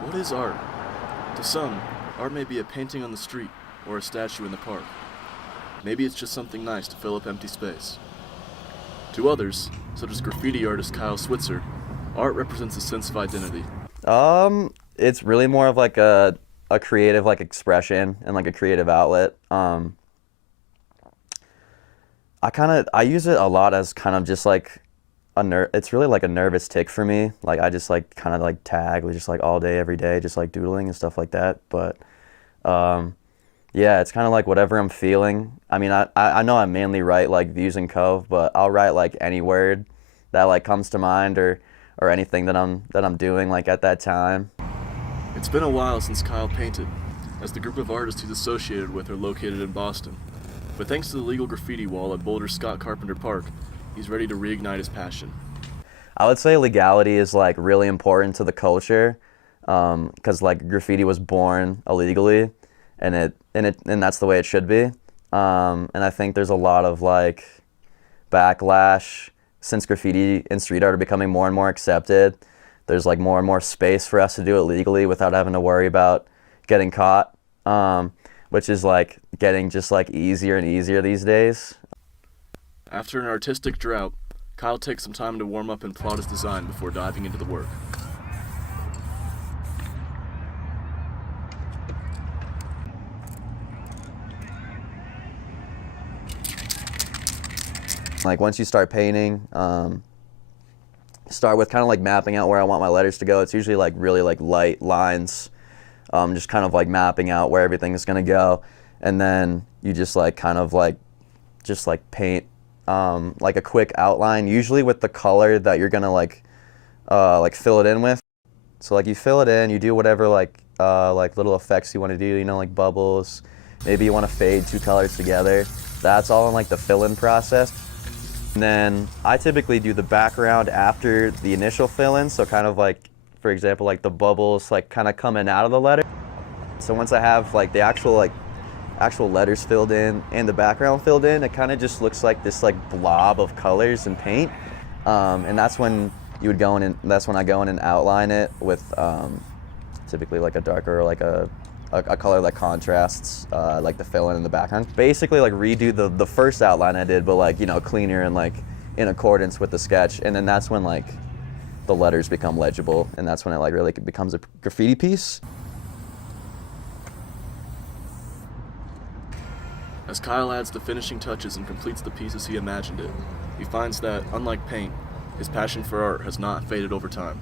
What is art? To some, art may be a painting on the street or a statue in the park. Maybe it's just something nice to fill up empty space. To others, such as graffiti artist Kyle Switzer, art represents a sense of identity. It's really more of like a creative like expression and like a creative outlet. I use it a lot as kind of just like it's really like a nervous tick for me. Like I just like kind of like tag just like all day every day just like doodling and stuff like that. But yeah, it's kind of like whatever I'm feeling. I mean, I know I mainly write like views and cove, but I'll write like any word that like comes to mind or anything that I'm doing like at that time. It's been a while since Kyle painted, as the group of artists he's associated with are located in Boston. But thanks to the legal graffiti wall at Boulder's Scott Carpenter Park, he's ready to reignite his passion. I would say legality is like really important to the culture, because like graffiti was born illegally, and that's the way it should be. And I think there's a lot of like backlash since graffiti and street art are becoming more and more accepted. There's like more and more space for us to do it legally without having to worry about getting caught, which is like getting just like easier and easier these days. After an artistic drought, Kyle takes some time to warm up and plot his design before diving into the work. Like once you start painting, start with kind of like mapping out where I want my letters to go. It's usually like really like light lines, just kind of like mapping out where everything is gonna go, and then you just like kind of like just like paint like a quick outline, usually with the color that you're gonna like fill it in with. So like you fill it in, you do whatever like little effects you want to do, you know, like bubbles. Maybe you want to fade two colors together. That's all in like the fill-in process. And then I typically do the background after the initial fill-in, so kind of like, for example, like the bubbles like kind of coming out of the letter. So once I have like the actual letters filled in and the background filled in, it kind of just looks like this like blob of colors and paint. And that's when you would go in and that's when I go in and outline it with typically like a darker, like a color that contrasts like the fill-in in the background. Basically like redo the first outline I did, but like, you know, cleaner and like in accordance with the sketch. And then that's when like the letters become legible, and that's when it like really becomes a graffiti piece. As Kyle adds the finishing touches and completes the piece as he imagined it, he finds that, unlike paint, his passion for art has not faded over time.